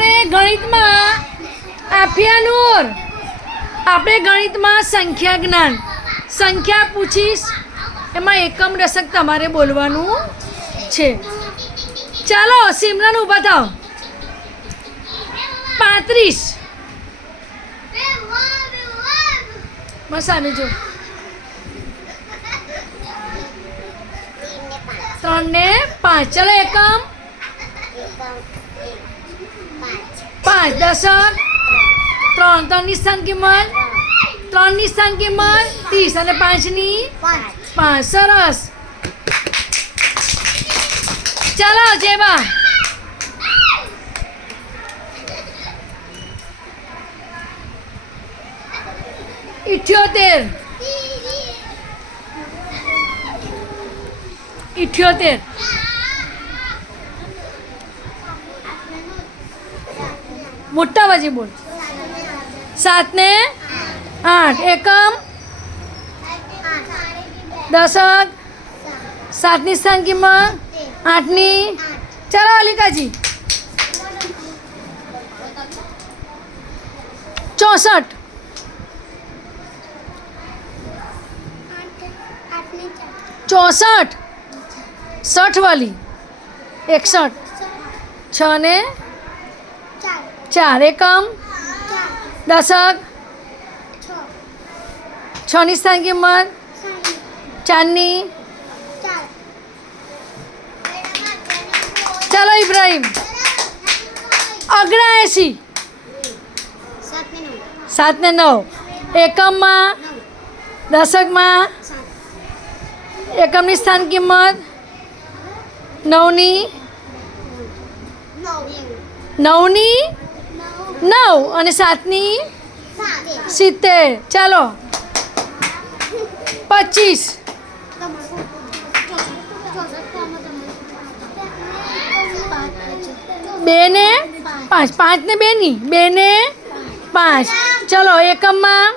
આપણે ગણિતમાં આફિયા નૂર આપણે ગણિતમાં સંખ્યા જ્ઞાન સંખ્યા પૂછીશ એમાં એકમ દશક તમારે બોલવાનું છે. ચાલો સિમરન ઊભા થાવ. 35 મસામી જો 3 ને 5 ચલો એકમ 5 દશક 3 3 ની સ્થાન કિંમત 3 ની સ્થાન કિંમત 30 અને 5 ની 5 સરસ. ચાલો જેબા 78 મોટા વાજી બોલ. 7 ને 8 એકમ દશક 7 ની સ્થાન કિંમત 8 ની. ચાલો અલિકાજી 64 64 60 वाली 61 6 ने 4 एकम दशक 6 ની સ્થાન કિંમત 4 ની. ચાલો ઇબ્રાહિમ 79 7 ને 9 એકમમાં દશકમાં એકમની સ્થાન કિંમત 9 ની 9 અને 7 ની 70. ચાલો 25 2 ને 5 5 ને 2 ની 2 ને 5. ચલો એકમમાં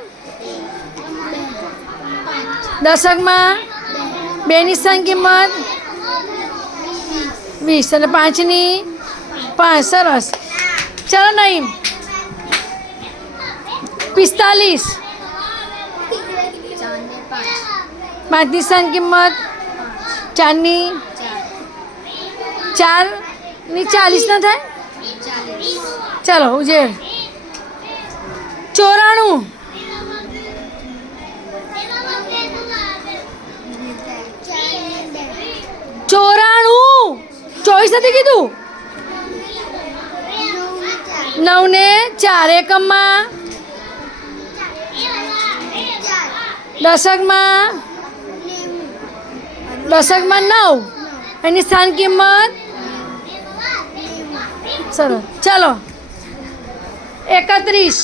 દશકમાં 2 ની સ્થાન કિંમત 20 અને 5 ની 5 સરસ. ચાલો નઈમ 45 5 ની સ્થાન કિંમત 4 ની 4 ની 40 ના થાય. ચાલો ઉજેર 94 24 નથી કીધું. 9 ને 4 એકમમાં દશકમાં 9 એની સ્થાન કિંમત સરસ. ચાલો 31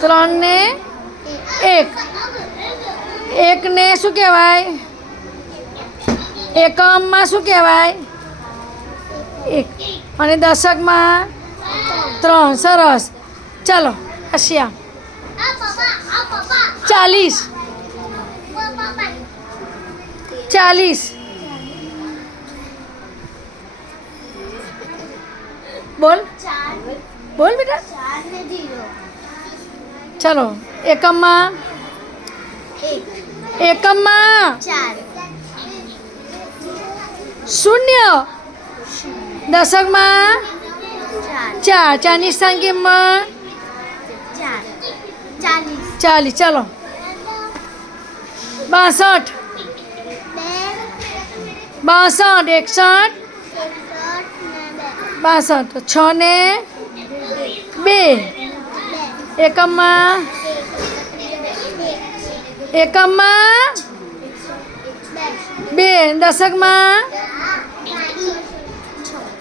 3 ને 1 ને શું કહેવાય એકમમાં શું કહેવાય 1 અને દશકમાં 3 સરસ. ચાલો આશિયા 40 બોલ બોલ બેટા. ચાલો એકમમાં 0 દશકમાં 4 ની સ્થાન કિંમત 40. ચાલો 62 61 62 6 ને 2 એકમમાં 2 દશકમાં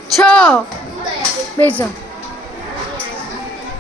6 બેસો.